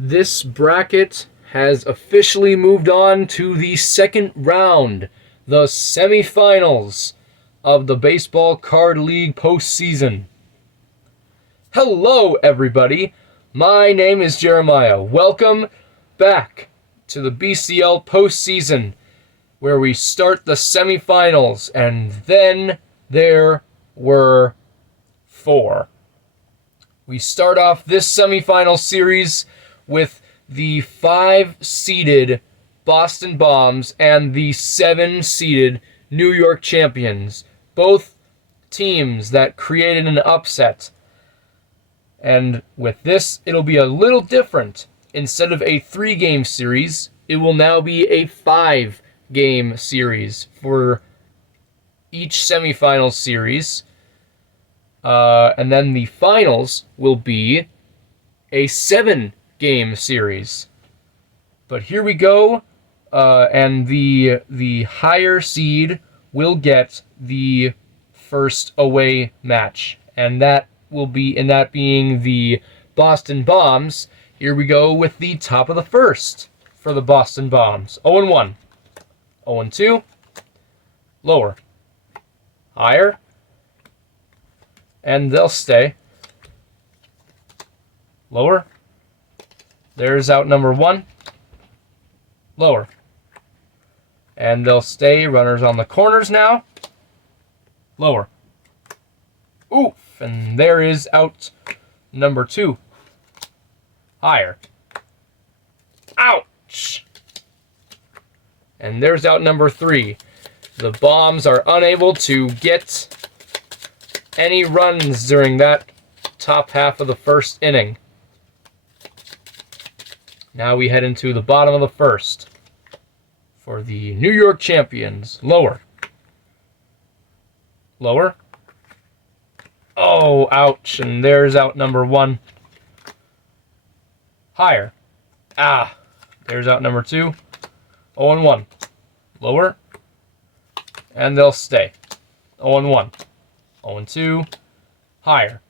This bracket has officially moved on to the second round, the semifinals of the Baseball Card League postseason. Hello, everybody. My name is Jeremiah. Welcome back to the BCL postseason, where we start the semifinals, and then there were four. We start off this semifinal series with the 5-seeded Boston Bombs and the 7-seeded New York Champions, both teams that created an upset. And with this, it'll be a little different. Instead of a 3-game series, it will now be a 5-game series for each semifinal series. And then the finals will be a 7-game series. But here we go, and the higher seed will get the first away match, and that will be, and that being the Boston Bombs. Here we go with the top of the first for the Boston Bombs. 0-1, 0-2, lower, higher, and they'll stay. Lower. There's out number 1. Lower. And they'll stay. Runners on the corners now. Lower. Oof. And there is out number 2. Higher. Ouch. And there's out number 3. The Bombs are unable to get any runs during that top half of the first inning. Now we head into the bottom of the first for the New York Champions. Lower. Lower. Oh, ouch. And there's out number 1. Higher. Ah. There's out number 2. 0-1. Lower. And they'll stay. 0-1. 0-2. Higher.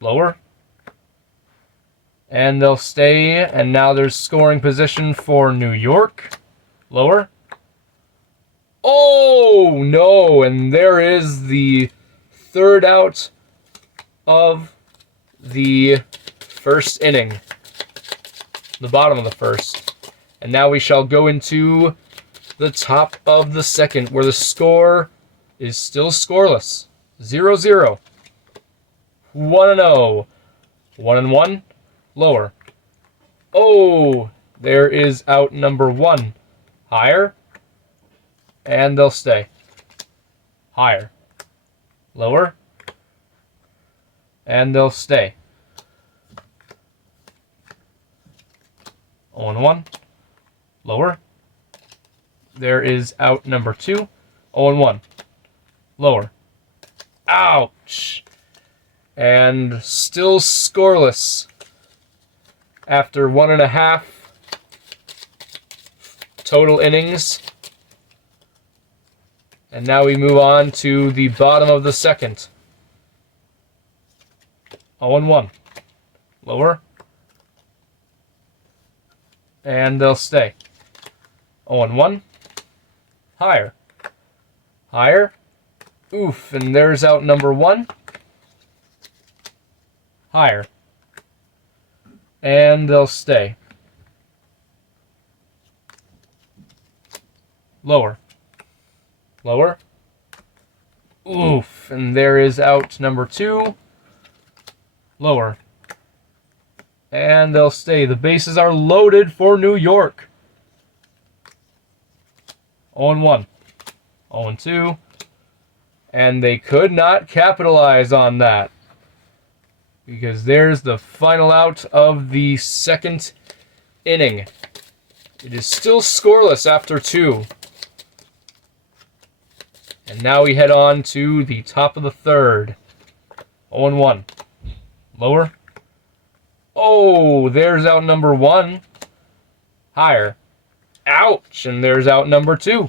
Lower. And they'll stay, and now there's scoring position for New York. Lower. Oh, no, and there is the third out of the first inning. The bottom of the first. And now we shall go into the top of the second, where the score is still scoreless. 0-0. 1-0. 1-1. Lower. Oh, there is out number 1. Higher. And they'll stay. Higher. Lower. And they'll stay. 0-1. Lower. There is out number 2. 0-1. Lower. Ouch. And still scoreless after 1.5 total innings. And now we move on to the bottom of the second. 0-1. Lower. And they'll stay. 0-1. Higher. Higher. Oof, and there's out number 1. Higher. And they'll stay. Lower. Lower. Oof, and there is out number 2. Lower. And they'll stay. The bases are loaded for New York. 0-1. 0-2. And they could not capitalize on that, because there's the final out of the second inning. It is still scoreless after 2. And now we head on to the top of the third. 0-1. Lower. Oh, there's out number 1. Higher. Ouch, and there's out number 2.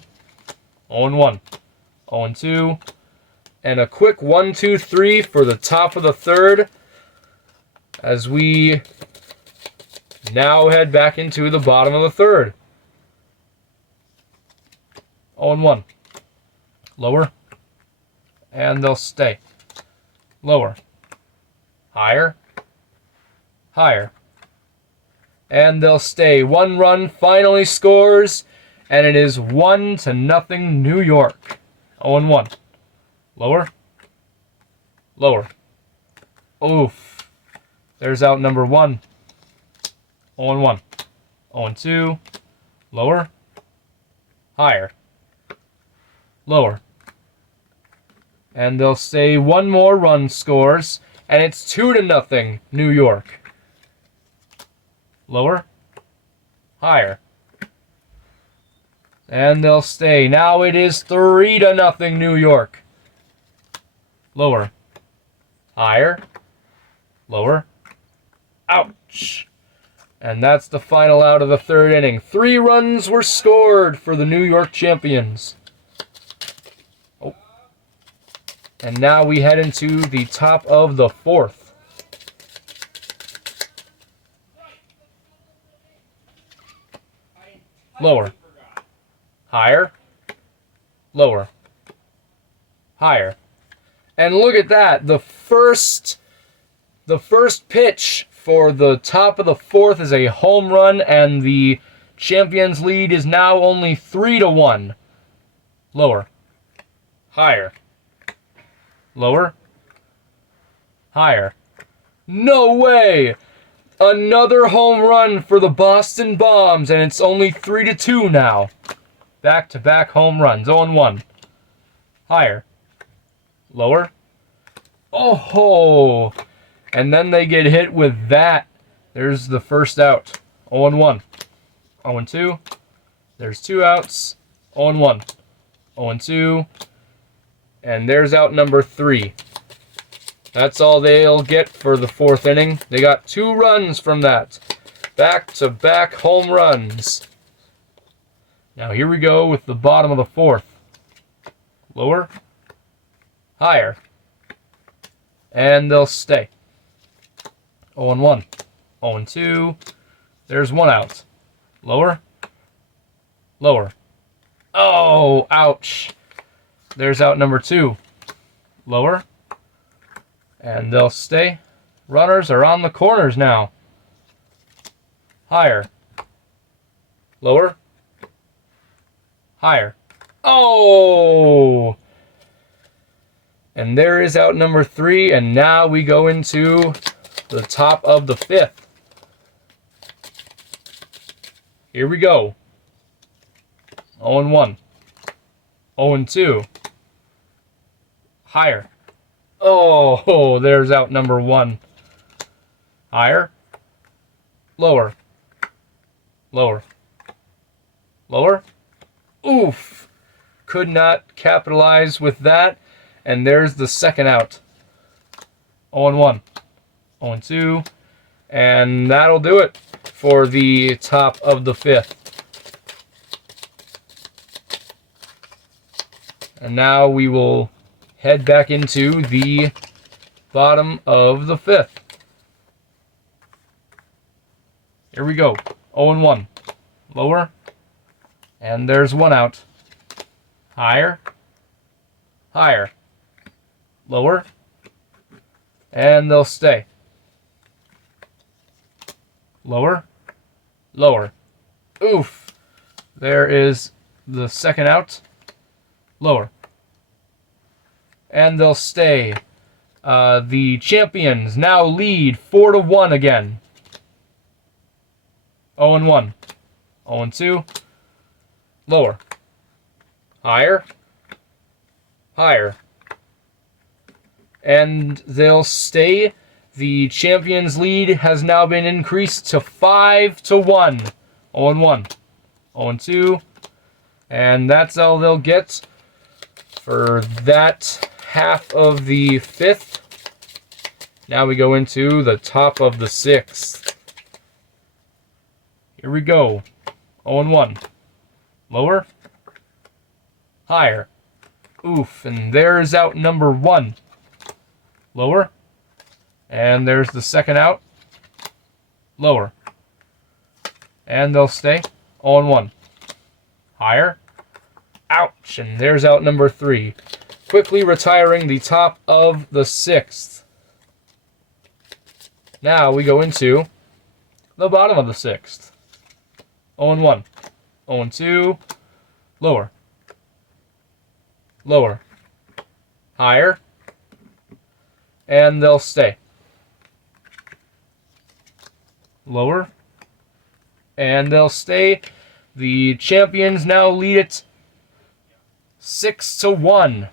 0-1. 0-2. And a quick 1-2-3 for the top of the third, as we Now head back into the bottom of the third. 0-1. Lower. And they'll stay. Lower. Higher. Higher. And they'll stay. 1 run finally scores, and it is 1-0 New York. 0-1. Lower. Lower. Oof. There's out number 1. 0-1. 0-2. Lower. Higher. Lower. And they'll say 1 more run scores, and it's 2-0 New York. Lower. Higher. And they'll stay. Now it is 3-0 New York. Lower. Higher. Lower. Ouch. And that's the final out of the third inning. 3 runs were scored for the New York champions. Oh. And now we head into the top of the fourth. Lower. Higher. Lower. Higher. And look at that. The first pitch for the top of the fourth is a home run, and the champions lead is now only 3-1. Lower. Higher. Lower. Higher. No way! Another home run for the Boston Bombs, and it's only 3-2 now. Back-to-back home runs. 0-1. Higher. Lower. Oh! And then they get hit with that. There's the first out. 0-1. 0-2. There's 2 outs. 0-1. 0-2. And there's out number 3. That's all they'll get for the fourth inning. They got 2 runs from that. Back-to-back home runs. Now here we go with the bottom of the fourth. Lower. Higher. And they'll stay. 0-1. 0-2. There's 1 out. Lower. Lower. Oh, ouch. There's out number 2. Lower. And they'll stay. Runners are on the corners now. Higher. Lower. Higher. Oh! And there is out number 3, and now we go into the top of the fifth. Here we go. 0-1. 0-2. Higher. Oh, there's out number 1. Higher. Lower. Lower. Lower. Oof. Could not capitalize with that. And there's the second out. 0-1. 0-2. And that'll do it for the top of the fifth. And now we will head back into the bottom of the fifth. Here we go. 0-1. Lower. And there's 1 out. Higher. Higher. Lower. And they'll stay. Lower. Lower. Oof. There is the second out. Lower. And they'll stay. The champions now lead 4-1 again. 0-1. 0-2. Lower. Higher. Higher. And they'll stay. The champions lead has now been increased to 5-1. 0-1. 0-2. And that's all they'll get for that half of the fifth. Now we go into the top of the sixth. Here we go. 0-1. Lower. Higher. Oof. And there's out number 1. Lower. And there's the second out. Lower. And they'll stay. 0-1. Higher. Ouch. And there's out number 3. Quickly retiring the top of the 6th. Now we go into the bottom of the 6th. 0-1. 0-2. Lower. Lower. Higher. And they'll stay. Lower. And they'll stay. The champions now lead it 6-1.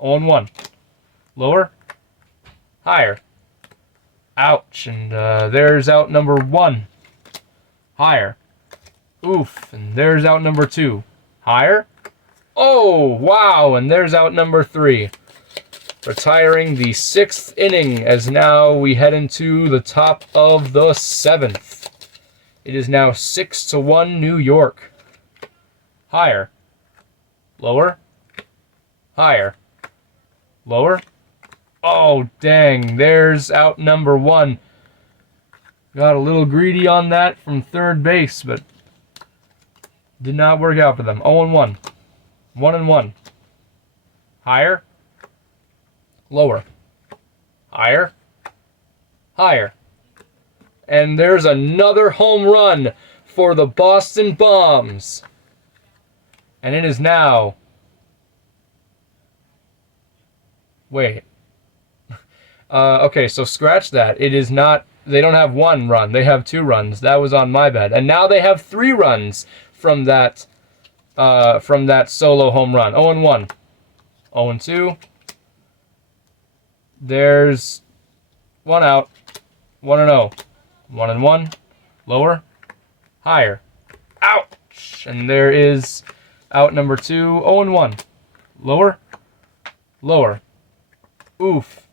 0-1. Lower. Higher. Ouch. And there's out number 1. Higher. Oof. And there's out number 2. Higher. Oh, wow. And there's out number 3. Retiring the 6th inning as now we head into the top of the 7th. It is now 6-1 New York. Higher. Lower. Higher. Lower. Oh, dang. There's out number 1. Got a little greedy on that from third base, but did not work out for them. 0-1. 1-1. Higher. Lower. Higher. Higher. And there's another home run for the Boston Bombs. And it is now... Wait. Okay, so scratch that. It is not... They don't have 1 run. They have 2 runs. That was on my bad. And now they have 3 runs from that solo home run. 0-1. 0-2. There's 1 out. 1-0. 1-1. Lower. Higher. Ouch! And there is out number 2. 0-1. Lower. Lower. Oof.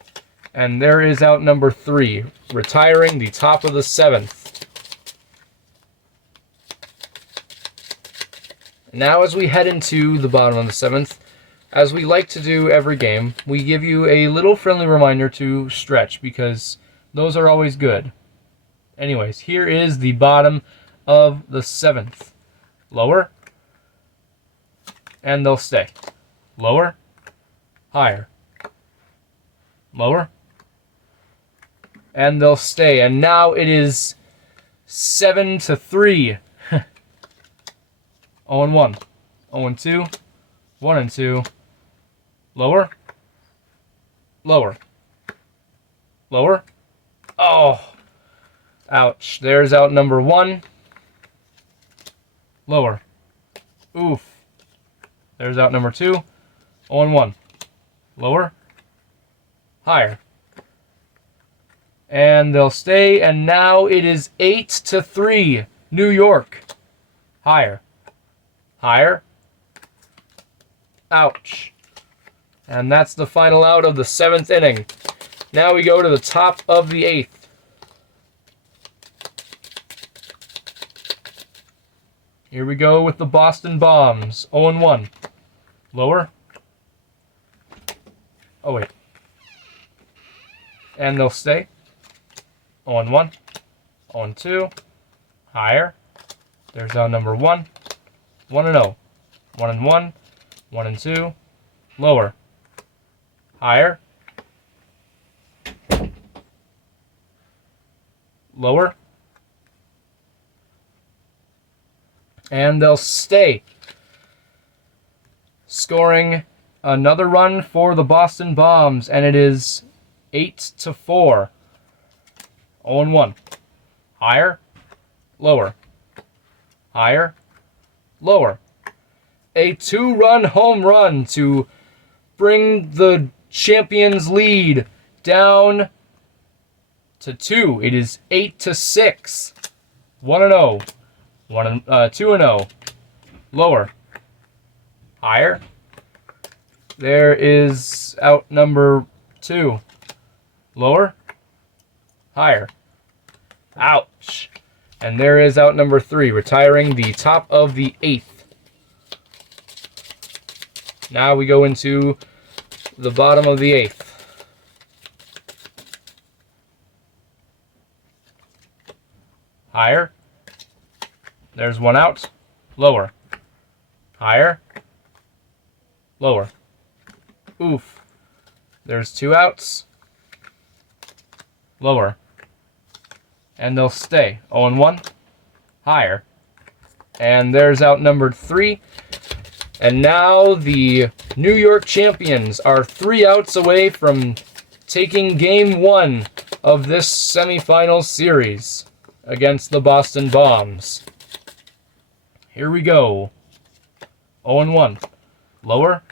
And there is out number 3. Retiring the top of the 7th. Now as we head into the bottom of the 7th, as we like to do every game, we give you a little friendly reminder to stretch because those are always good. Anyways, here is the bottom of the 7th. Lower. And they'll stay. Lower. Higher. Lower. And they'll stay. And now it is 7-3. 0-1. 0-2. 1-2. Lower. Lower. Lower. Oh. Ouch. There's out number 1. Lower. Oof. There's out number 2. 0-1. Lower. Higher. And they'll stay. And now it is 8-3. New York. Higher. Higher. Ouch. And that's the final out of the 7th inning. Now we go to the top of the 8th. Here we go with the Boston Bombs. 0-1. Lower. Oh, wait. And they'll stay. 0-1. 0-2. Higher. There's out number 1. 1-0. 1-1. 1-2. Lower. Higher. Lower. And they'll stay. Scoring another run for the Boston Bombs, and it is 8-4. 0-1. Higher. Lower. Higher. Lower. A 2-run home run to bring the champions lead down to 2. It is 8-6. 1-0. 2-0. Lower. Higher. There is out number 2. Lower. Higher. Ouch. And there is out number 3, retiring the top of the 8th. Now we go into the bottom of the 8th. Higher. There's one out. Lower. Higher. Lower. Oof. There's two outs. Lower. And they'll stay. 0-1. Higher. And there's out number 3. And now the New York champions are 3 outs away from taking game 1 of this semifinal series against the Boston Bombs. Here we go. 0-1. Lower.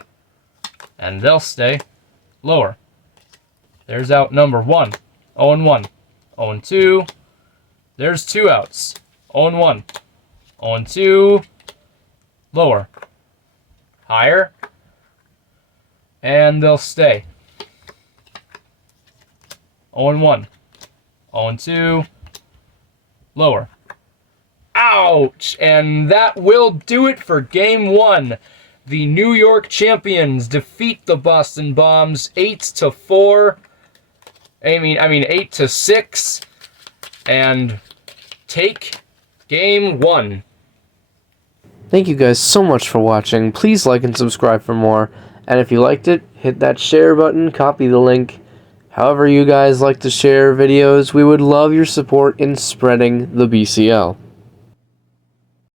And they'll stay. Lower. There's out number 1. 0-1. 0-2. There's 2 outs. 0-1. 0-2. Lower. Higher. And they'll stay. 0-1. 0-2. Lower. Ouch! And that will do it for game 1. The New York champions defeat the Boston Bombs 8-4. I mean 8-6. And take game 1. Thank you guys so much for watching. Please like and subscribe for more. And if you liked it, hit that share button, copy the link. However you guys like to share videos, we would love your support in spreading the BCL.